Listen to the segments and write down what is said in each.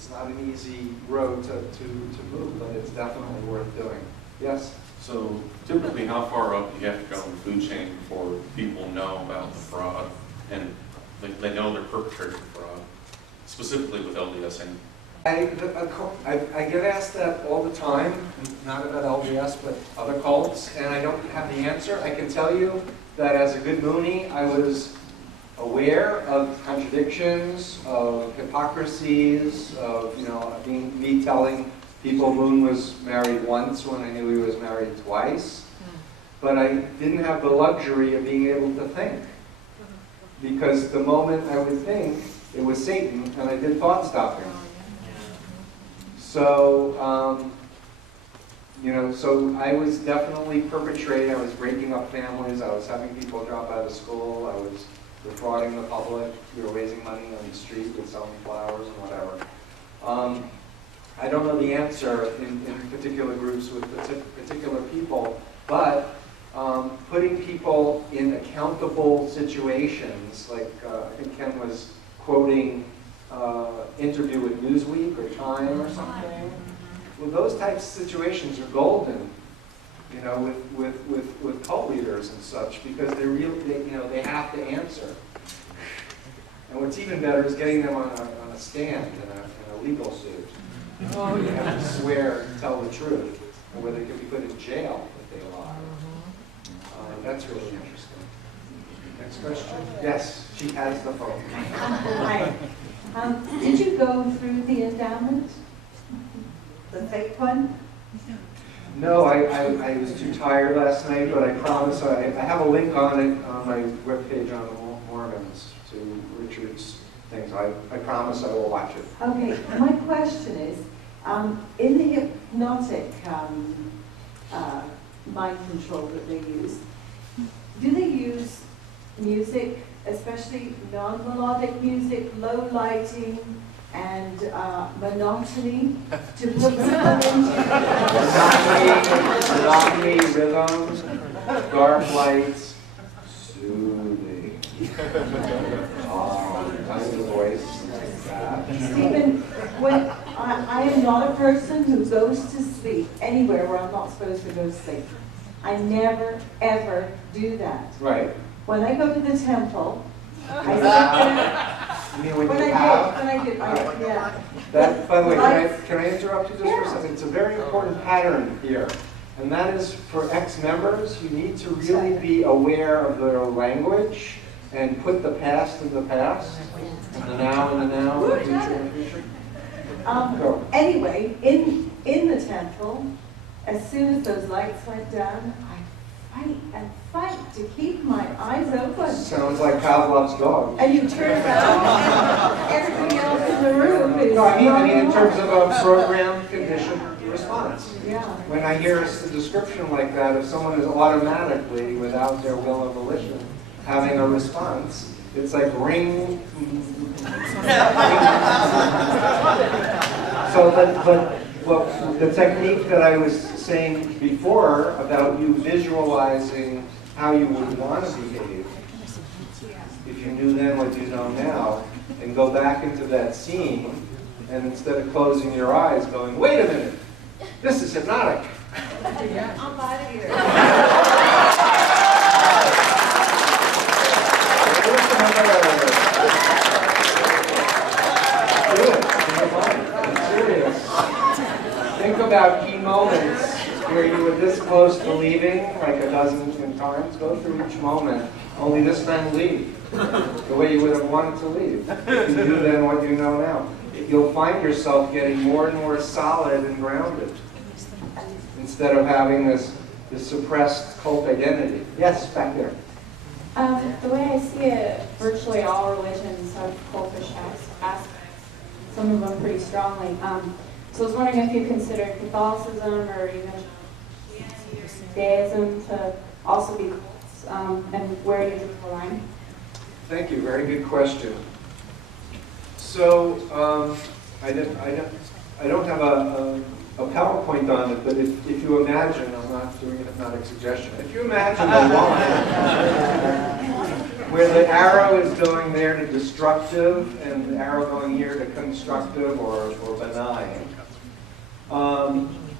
It's not an easy road to move, but it's definitely worth doing. Yes? So typically, how far up do you have to go in the food chain before people know about the fraud and they know they're perpetrating fraud, specifically with LDS? I get asked that all the time, not about LDS, but other cults, and I don't have the answer. I can tell you that as a good Moonie, I was aware of contradictions, of hypocrisies, of, me telling people Moon was married once when I knew he was married twice. But I didn't have the luxury of being able to think. Because the moment I would think, it was Satan, and I did thought stopping. So, so I was definitely perpetrating. I was breaking up families. I was having people drop out of school. I was defrauding the public. We were raising money on the street with selling flowers and whatever. I don't know the answer in particular groups with particular people, but putting people in accountable situations, like I think Ken was quoting interview with Newsweek or Time or something. Well, those types of situations are golden, with cult leaders and such, because they have to answer. And what's even better is getting them on a stand in a legal suit. Oh, They yeah. have to swear and tell the truth, or where they can be put in jail if they lie. That's really interesting. Next question? Yes, she has the phone. Hi. Did you go through the endowment? The fake one? No, I was too tired last night, but I promise I have a link on it on my webpage on the Mormons to Richard's things. I promise I will watch it. Okay, my question is, in the hypnotic mind control that they use, do they use music, especially non-melodic music, low lighting, and monotony to put people into? Monotony, rhythms, dark lights, soothing. Nice voice. Stephen, when I am not a person who goes to sleep anywhere where I'm not supposed to go to sleep. I never, ever do that. Right. When I go to the temple, I sit there. You mean when When you I have? did, yeah. That, by the way, Lights. can I interrupt you just for a second? It's a very important pattern here. And that is for ex-members, you need to really be aware of their language and put the past in the past, and the now in the now, and the future in the future. Go. Anyway, in the temple, as soon as those lights went down, I fight and fight to keep my eyes open. Sounds like Pavlov's dog. And you turn around, everything else in the room is... No, I mean in terms of a program conditioned response. Yeah. When I hear a description like that, if someone is automatically, without their will or volition, having a response, it's like ring. So, but the technique that I was saying before about you visualizing how you would want to behave, if you knew then what you know now, and go back into that scene, and instead of closing your eyes, going, wait a minute, this is hypnotic. I'm out of here. Do it. I'm serious. Think about key moments where you were this close to leaving, like a dozen times. Go through each moment. Only this time leave the way you would have wanted to leave. If you do then what you know now, you'll find yourself getting more and more solid and grounded instead of having this suppressed cult identity. Yes, back there. The way I see it, virtually all religions have cultish aspects, some of them pretty strongly. So I was wondering if you consider Catholicism or even Judaism to also be cults, and where do you draw the line? Thank you. Very good question. So I don't have a PowerPoint on it, but if you imagine, I'm not doing a hypnotic suggestion. If you imagine a line, where the arrow is going there to destructive and the arrow going here to constructive or benign.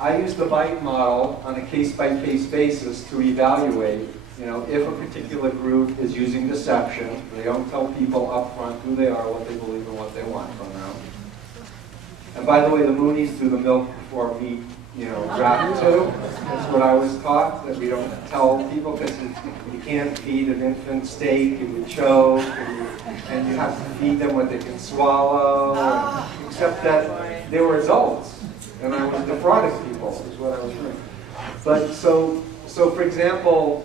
I use the bite model on a case-by-case basis to evaluate, if a particular group is using deception. They don't tell people up front who they are, what they believe, and what they want from them. And by the way, the Moonies do the milk before meat, draft too. That's what I was taught, that we don't tell people, because you can't feed an infant steak, it would choke, and you have to feed them what they can swallow, except that they were adults. And I was defrauding people, is what I was doing. But so for example,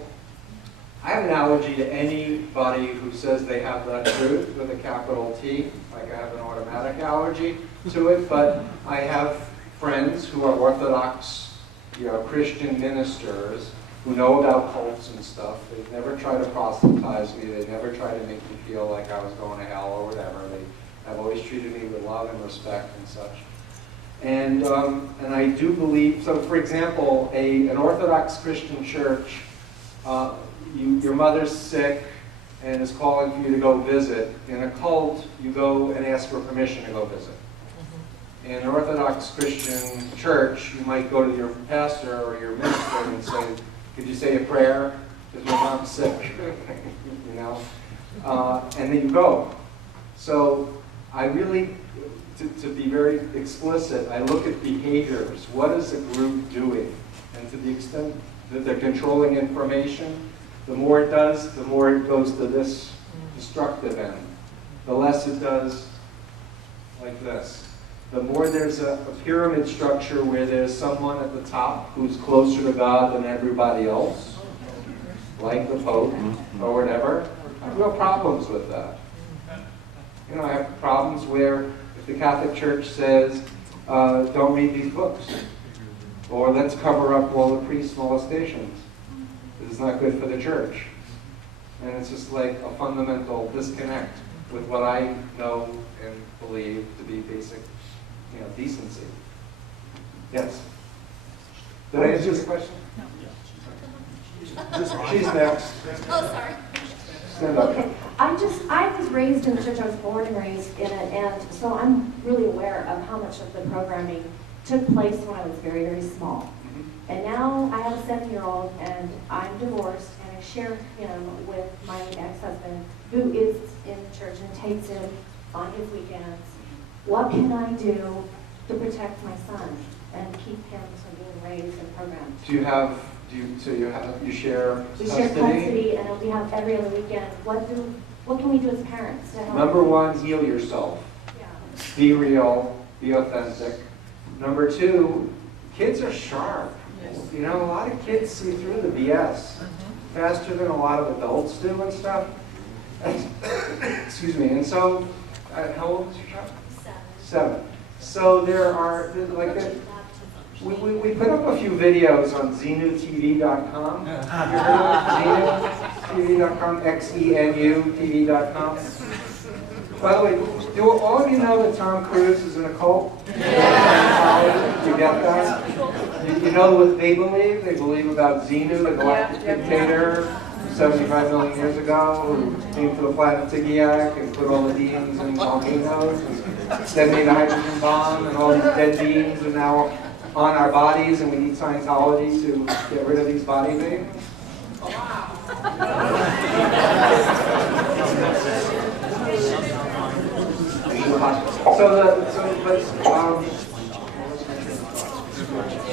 I have an allergy to anybody who says they have the truth with a capital T. Like I have an automatic allergy to it, but I have friends who are Orthodox, Christian ministers who know about cults and stuff. They've never tried to proselytize me. They never tried to make me feel like I was going to hell or whatever. They have always treated me with love and respect and such. And I do believe, so for example, an Orthodox Christian church, your mother's sick and is calling for you to go visit. In a cult, you go and ask for permission to go visit. In an Orthodox Christian church, you might go to your pastor or your minister and say, could you say a prayer? Because my mom's sick, and then you go. So I really, to be very explicit, I look at behaviors. What is a group doing? And to the extent that they're controlling information, the more it does, the more it goes to this destructive end. The less it does like this. The more there's a pyramid structure where there's someone at the top who's closer to God than everybody else, like the Pope or whatever, I have real problems with that. I have problems where if the Catholic Church says, don't read these books, or let's cover up all the priests' molestations. It's not good for the church. And it's just like a fundamental disconnect with what I know and believe to be basic, decency. Yes? Did I answer the question? No. She's next. Oh, sorry. Stand up. Okay, I was raised in the church, I was born and raised in it, and so I'm really aware of how much of the programming took place when I was very, very small. And now I have a 7-year-old, and I'm divorced, and I share him with my ex-husband, who is in church and takes him on his weekends. What can I do to protect my son and keep him from being raised and programmed? You share We share custody, and we have every other weekend. What can we do as parents to help? Number one, heal yourself. Yeah. Be real, be authentic. Number two, kids are sharp. Yes. A lot of kids see through the BS faster than a lot of adults do and stuff. Excuse me. And so, how old is your child? 7. So we put up a few videos on XenuTV.com. Have you heard of XenuTV.com? XENUTV.com. By the way, do all of you know that Tom Cruise is in a cult? Yeah. You get that? You know what they believe? They believe about Xenu, the galactic dictator, 75 million years ago, who came to the planet Tigiak and put all the beings in volcanoes and detonated a hydrogen bomb, and all these dead beings are now on our bodies, and we need Scientology to get rid of these body things.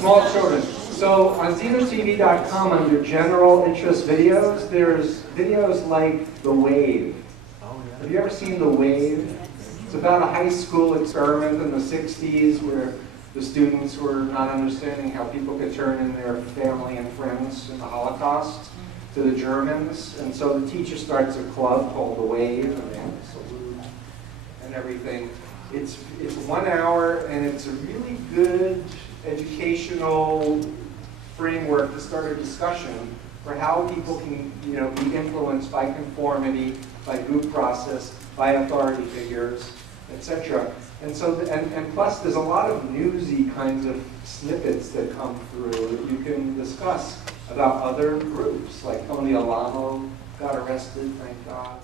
Small children. So on XenuTV.com, under general interest videos, there's videos like The Wave. Have you ever seen The Wave? It's about a high school experiment in the 60s where the students were not understanding how people could turn in their family and friends in the Holocaust to the Germans. And so the teacher starts a club called The Wave, and they have a salute and everything. It's 1 hour, and it's a really good educational framework to start a discussion for how people can, be influenced by conformity, by group process, by authority figures, etc. And so, and plus, there's a lot of newsy kinds of snippets that come through that you can discuss about other groups, like Tony Alamo got arrested, thank God.